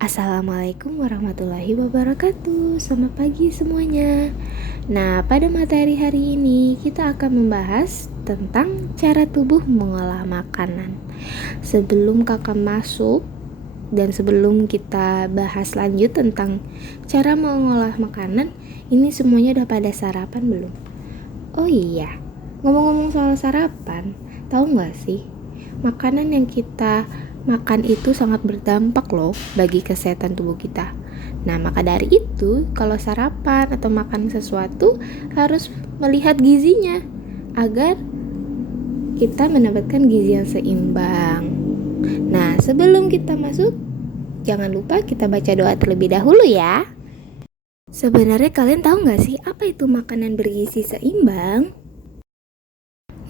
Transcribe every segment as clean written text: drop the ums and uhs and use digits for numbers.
Assalamualaikum warahmatullahi wabarakatuh. Selamat pagi semuanya. Nah, pada materi hari ini kita akan membahas tentang cara tubuh mengolah makanan. Sebelum kakak masuk dan sebelum kita bahas lanjut tentang cara mengolah makanan, ini semuanya udah pada sarapan belum? Oh iya, ngomong-ngomong soal sarapan, tahu nggak sih? Makanan yang kita makan itu sangat berdampak loh bagi kesehatan tubuh kita. Nah, maka dari itu, kalau sarapan atau makan sesuatu harus melihat gizinya agar kita mendapatkan gizi yang seimbang. Nah, sebelum kita masuk, jangan lupa kita baca doa terlebih dahulu ya. Sebenarnya kalian tahu nggak sih apa itu makanan bergizi seimbang?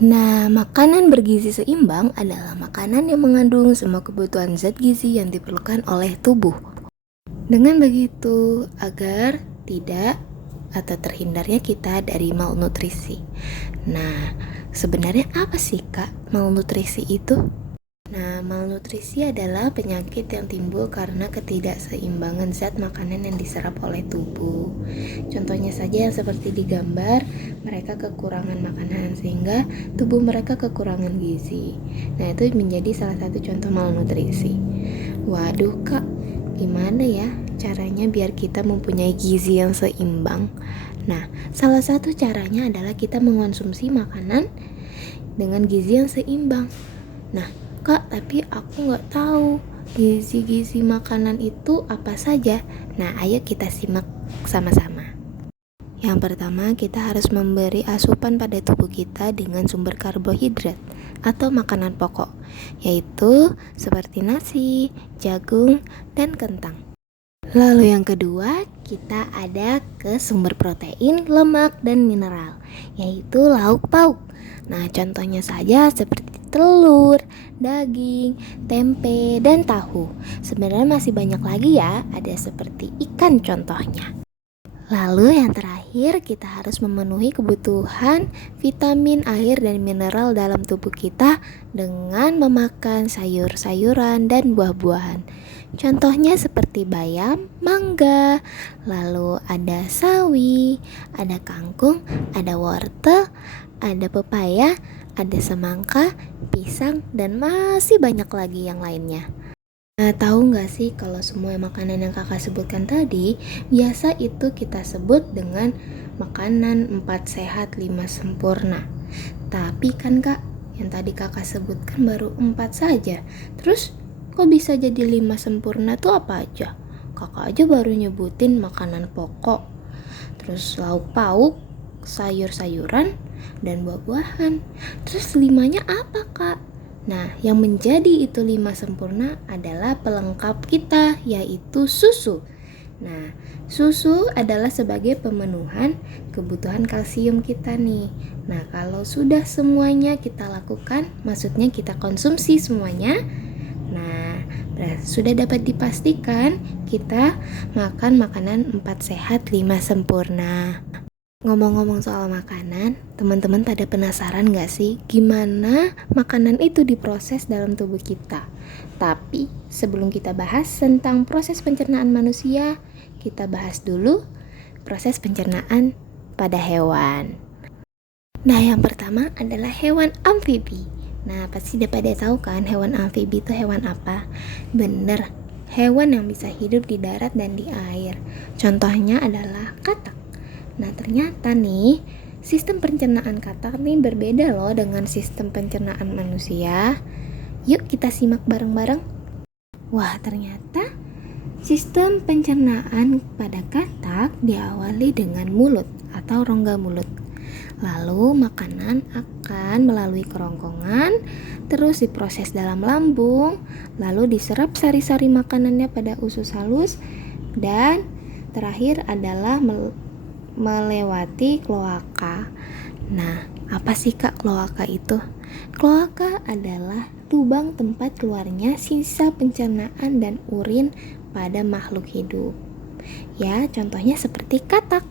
Nah, makanan bergizi seimbang adalah makanan yang mengandung semua kebutuhan zat gizi yang diperlukan oleh tubuh. Dengan begitu, agar tidak atau terhindarnya kita dari malnutrisi. Nah, sebenarnya apa sih Kak malnutrisi itu? Nah, malnutrisi adalah penyakit yang timbul karena ketidakseimbangan zat makanan yang diserap oleh tubuh. Contohnya saja seperti di gambar, mereka kekurangan makanan sehingga tubuh mereka kekurangan gizi. Nah, itu menjadi salah satu contoh malnutrisi. Waduh Kak, gimana ya caranya biar kita mempunyai gizi yang seimbang? Nah, salah satu caranya adalah kita mengonsumsi makanan dengan gizi yang seimbang. Nah, Kak, tapi aku nggak tahu gizi-gizi makanan itu apa saja. Nah, ayo kita simak sama-sama. Yang pertama, kita harus memberi asupan pada tubuh kita dengan sumber karbohidrat atau makanan pokok, yaitu seperti nasi, jagung, dan kentang. Lalu yang kedua, kita ada ke sumber protein, lemak, dan mineral, yaitu lauk pauk. Nah, contohnya saja seperti telur, daging, tempe, dan tahu. Sebenarnya masih banyak lagi ya, ada seperti ikan contohnya. Lalu yang terakhir, kita harus memenuhi kebutuhan vitamin, air, dan mineral dalam tubuh kita dengan memakan sayur-sayuran dan buah-buahan. Contohnya seperti bayam, mangga, lalu ada sawi, ada kangkung, ada wortel, ada pepaya, ada semangka, pisang, dan masih banyak lagi yang lainnya. Nah, tahu nggak sih kalau semua makanan yang kakak sebutkan tadi, biasa itu kita sebut dengan makanan 4 sehat 5 sempurna. Tapi kan kak, yang tadi kakak sebutkan baru 4 saja. Terus, kok bisa jadi 5 sempurna tuh apa aja? Kakak aja baru nyebutin makanan pokok, terus lauk pauk, sayur-sayuran, dan buah-buahan. Terus 5-nya apa kak? Nah, yang menjadi itu 5 sempurna adalah pelengkap kita, yaitu susu. Nah, susu adalah sebagai pemenuhan kebutuhan kalsium kita nih. Nah, kalau sudah semuanya kita lakukan, maksudnya kita konsumsi semuanya, nah, sudah dapat dipastikan kita makan makanan 4 sehat 5 sempurna. Ngomong-ngomong soal makanan, teman-teman pada penasaran gak sih gimana makanan itu diproses dalam tubuh kita? Tapi sebelum kita bahas tentang proses pencernaan manusia, kita bahas dulu proses pencernaan pada hewan. Nah, yang pertama adalah hewan amfibi. Nah, pasti udah pada tahu kan hewan amfibi itu hewan apa? Bener, hewan yang bisa hidup di darat dan di air. Contohnya adalah katak. Nah, ternyata nih, sistem pencernaan katak nih berbeda loh dengan sistem pencernaan manusia. Yuk kita simak bareng-bareng. Wah, ternyata sistem pencernaan pada katak diawali dengan mulut atau rongga mulut. Lalu makanan akan melalui kerongkongan, terus diproses dalam lambung, lalu diserap sari-sari makanannya pada usus halus, dan terakhir adalah melewati kloaka. Nah, apa sih kak kloaka itu? Kloaka adalah lubang tempat keluarnya sisa pencernaan dan urin pada makhluk hidup. Ya, contohnya seperti katak.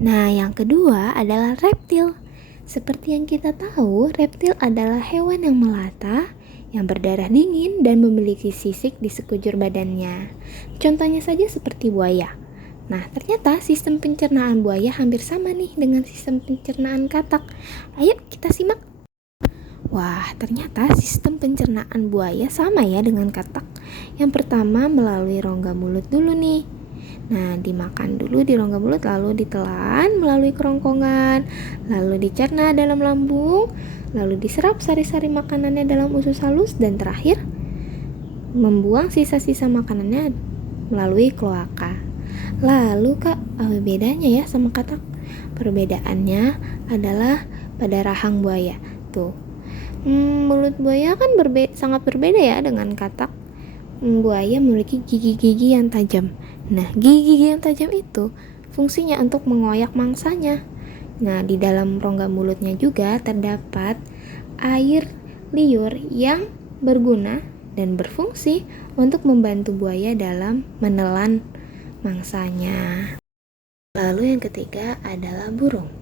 Nah, yang kedua adalah reptil. Seperti yang kita tahu, reptil adalah hewan yang melata yang berdarah dingin dan memiliki sisik di sekujur badannya. Contohnya saja seperti buaya. Nah, ternyata sistem pencernaan buaya hampir sama nih dengan sistem pencernaan katak. Ayo kita simak. Wah, ternyata sistem pencernaan buaya sama ya dengan katak. Yang pertama melalui rongga mulut dulu nih. Nah, dimakan dulu di rongga mulut, lalu ditelan melalui kerongkongan, lalu dicerna dalam lambung, lalu diserap sari-sari makanannya dalam usus halus, dan terakhir membuang sisa-sisa makanannya melalui kloaka. Lalu Kak, apa bedanya ya sama katak? Perbedaannya adalah pada rahang buaya. Tuh, mulut buaya kan sangat berbeda ya dengan katak. Buaya memiliki gigi-gigi yang tajam. Nah, gigi-gigi yang tajam itu fungsinya untuk mengoyak mangsanya. Nah, di dalam rongga mulutnya juga terdapat air liur yang berguna dan berfungsi untuk membantu buaya dalam menelan mangsanya. Lalu yang ketiga adalah burung.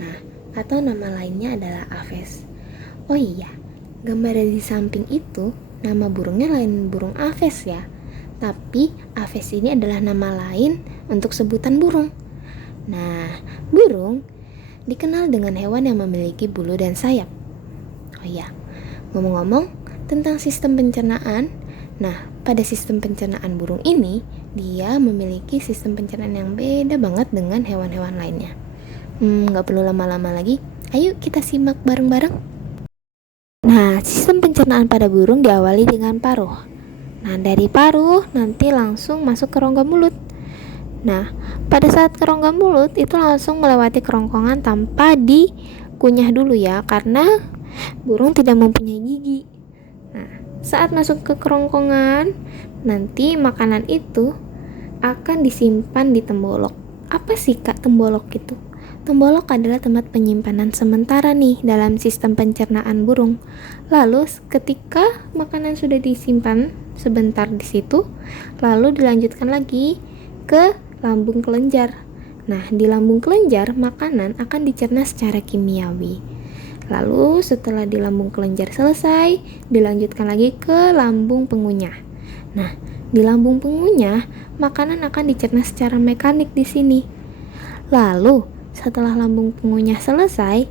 Nah, atau nama lainnya adalah aves. Oh iya, gambar di samping itu nama burungnya lain burung aves ya. Tapi aves ini adalah nama lain untuk sebutan burung. Nah, burung dikenal dengan hewan yang memiliki bulu dan sayap. Oh iya, ngomong-ngomong tentang sistem pencernaan. Nah, pada sistem pencernaan burung ini, dia memiliki sistem pencernaan yang beda banget dengan hewan-hewan lainnya. Gak perlu lama-lama lagi, ayo kita simak bareng-bareng. Nah, sistem pencernaan pada burung diawali dengan paruh. Nah, dari paruh nanti langsung masuk ke rongga mulut. Nah, pada saat ke rongga mulut itu langsung melewati kerongkongan tanpa dikunyah dulu ya, karena burung tidak mempunyai gigi. Nah, saat masuk ke kerongkongan, nanti makanan itu akan disimpan di tembolok. Apa sih Kak tembolok itu? Tembolok adalah tempat penyimpanan sementara nih dalam sistem pencernaan burung. Lalu ketika makanan sudah disimpan sebentar di situ, lalu dilanjutkan lagi ke lambung kelenjar. Nah, di lambung kelenjar makanan akan dicerna secara kimiawi. Lalu setelah di lambung kelenjar selesai, dilanjutkan lagi ke lambung pengunyah. Nah, di lambung pengunyah makanan akan dicerna secara mekanik di sini. Lalu setelah lambung pengunyah selesai,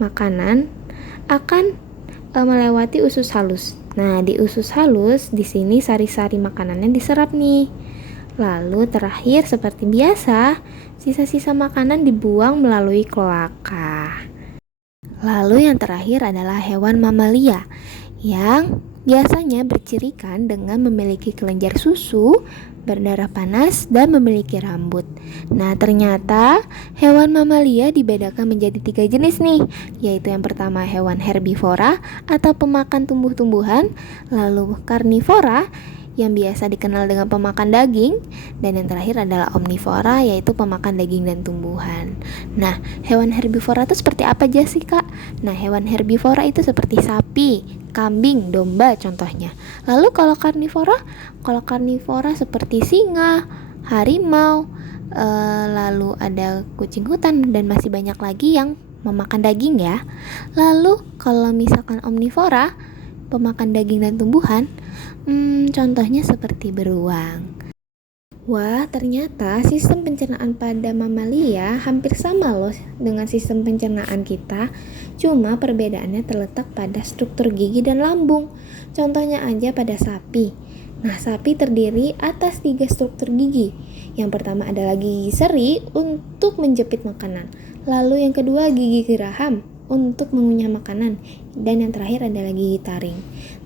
makanan akan melewati usus halus. Nah, di usus halus di sini sari-sari makanannya diserap nih. Lalu terakhir seperti biasa, sisa-sisa makanan dibuang melalui kloaka. Lalu yang terakhir adalah hewan mamalia yang biasanya bercirikan dengan memiliki kelenjar susu, berdarah panas, dan memiliki rambut. Nah, ternyata hewan mamalia dibedakan menjadi 3 jenis nih, yaitu yang pertama hewan herbivora atau pemakan tumbuh-tumbuhan, lalu karnivora yang biasa dikenal dengan pemakan daging, dan yang terakhir adalah omnivora, yaitu pemakan daging dan tumbuhan. Nah, hewan herbivora itu seperti apa aja sih Kak? Nah, hewan herbivora itu seperti sapi, kambing, domba contohnya. Lalu kalau karnivora seperti singa, harimau, lalu ada kucing hutan, dan masih banyak lagi yang memakan daging ya. Lalu kalau misalkan omnivora, pemakan daging dan tumbuhan, contohnya seperti beruang. Wah, ternyata sistem pencernaan pada mamalia hampir sama loh dengan sistem pencernaan kita. Cuma perbedaannya terletak pada struktur gigi dan lambung. Contohnya aja pada sapi. Nah, sapi terdiri atas 3 struktur gigi. Yang pertama adalah gigi seri untuk menjepit makanan. Lalu yang kedua gigi geraham untuk mengunyah makanan. Dan yang terakhir adalah gigi taring.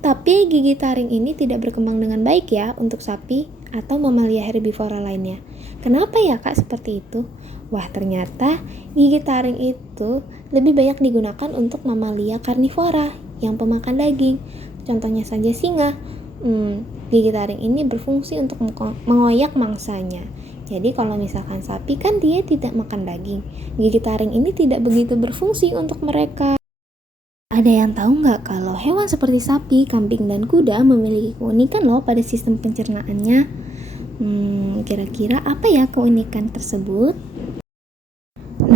Tapi gigi taring ini tidak berkembang dengan baik ya untuk sapi atau mamalia herbivora lainnya. Kenapa ya Kak seperti itu? Wah, ternyata gigi taring itu lebih banyak digunakan untuk mamalia karnivora yang pemakan daging. Contohnya saja singa. Gigi taring ini berfungsi untuk mengoyak mangsanya. Jadi kalau misalkan sapi kan dia tidak makan daging. Gigi taring ini tidak begitu berfungsi untuk mereka. Ada yang tahu nggak kalau hewan seperti sapi, kambing, dan kuda memiliki keunikan loh pada sistem pencernaannya? Kira-kira apa ya keunikan tersebut?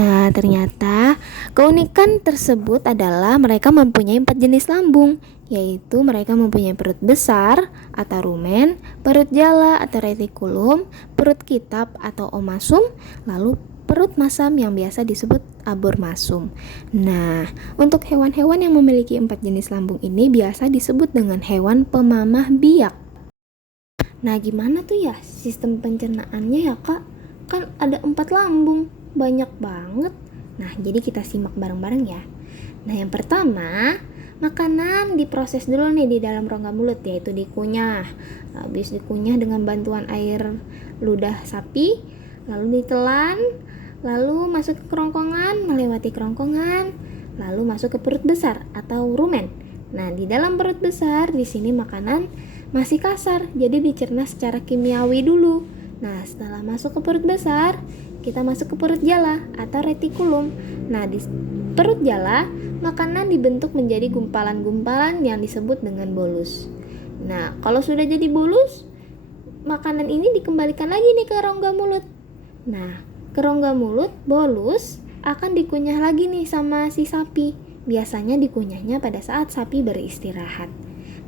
Nah, ternyata keunikan tersebut adalah mereka mempunyai 4 jenis lambung, yaitu mereka mempunyai perut besar atau rumen, perut jala atau retikulum, perut kitab atau omasum, lalu perut masam yang biasa disebut abormasum. Nah, untuk hewan-hewan yang memiliki 4 jenis lambung ini biasa disebut dengan hewan pemamah biak. Nah, gimana tuh ya sistem pencernaannya ya, Kak? Kan ada 4 lambung, banyak banget. Nah, jadi kita simak bareng-bareng ya. Nah, yang pertama, makanan diproses dulu nih di dalam rongga mulut, yaitu dikunyah. Habis dikunyah dengan bantuan air ludah sapi, lalu ditelan, lalu masuk ke kerongkongan, melewati kerongkongan, lalu masuk ke perut besar atau rumen. Nah, di dalam perut besar di sini makanan masih kasar, jadi dicerna secara kimiawi dulu. Nah, setelah masuk ke perut besar, kita masuk ke perut jala atau retikulum. Nah, di perut jala, makanan dibentuk menjadi gumpalan-gumpalan yang disebut dengan bolus. Nah, kalau sudah jadi bolus, makanan ini dikembalikan lagi nih ke rongga mulut. Nah, ke rongga mulut, bolus akan dikunyah lagi nih sama si sapi. Biasanya dikunyahnya pada saat sapi beristirahat.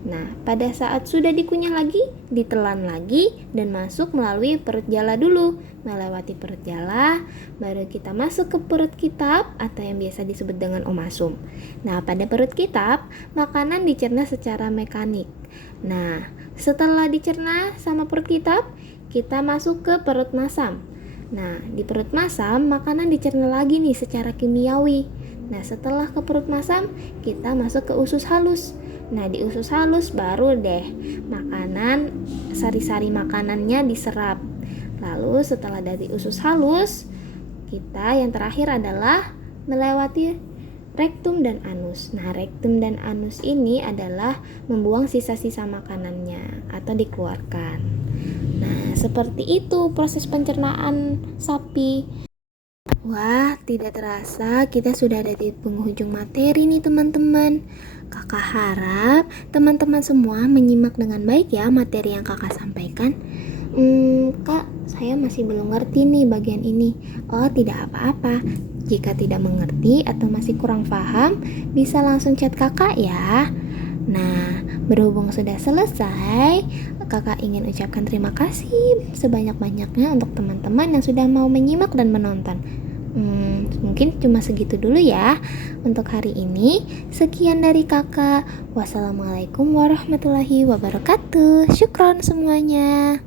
Nah, pada saat sudah dikunyah lagi, ditelan lagi dan masuk melalui perut jala dulu. Melewati perut jala, baru kita masuk ke perut kitab atau yang biasa disebut dengan omasum. Nah, pada perut kitab, makanan dicerna secara mekanik. Nah, setelah dicerna sama perut kitab, kita masuk ke perut masam. Nah, di perut masam, makanan dicerna lagi nih secara kimiawi. Nah, setelah ke perut masam, kita masuk ke usus halus. Nah, di usus halus baru deh makanan, sari-sari makanannya diserap. Lalu setelah dari usus halus, kita yang terakhir adalah melewati rektum dan anus. Nah, rektum dan anus ini adalah membuang sisa-sisa makanannya atau dikeluarkan. Nah, seperti itu proses pencernaan sapi. Wah, tidak terasa kita sudah ada di penghujung materi nih teman-teman. Kakak harap teman-teman semua menyimak dengan baik ya materi yang kakak sampaikan. Kak, saya masih belum ngerti nih bagian ini. Oh, tidak apa-apa. Jika tidak mengerti atau masih kurang paham, bisa langsung chat kakak ya. Nah, berhubung sudah selesai, kakak ingin ucapkan terima kasih sebanyak-banyaknya untuk teman-teman yang sudah mau menyimak dan menonton. Mungkin cuma segitu dulu ya untuk hari ini. Sekian dari kakak. Wassalamualaikum warahmatullahi wabarakatuh. Syukron semuanya.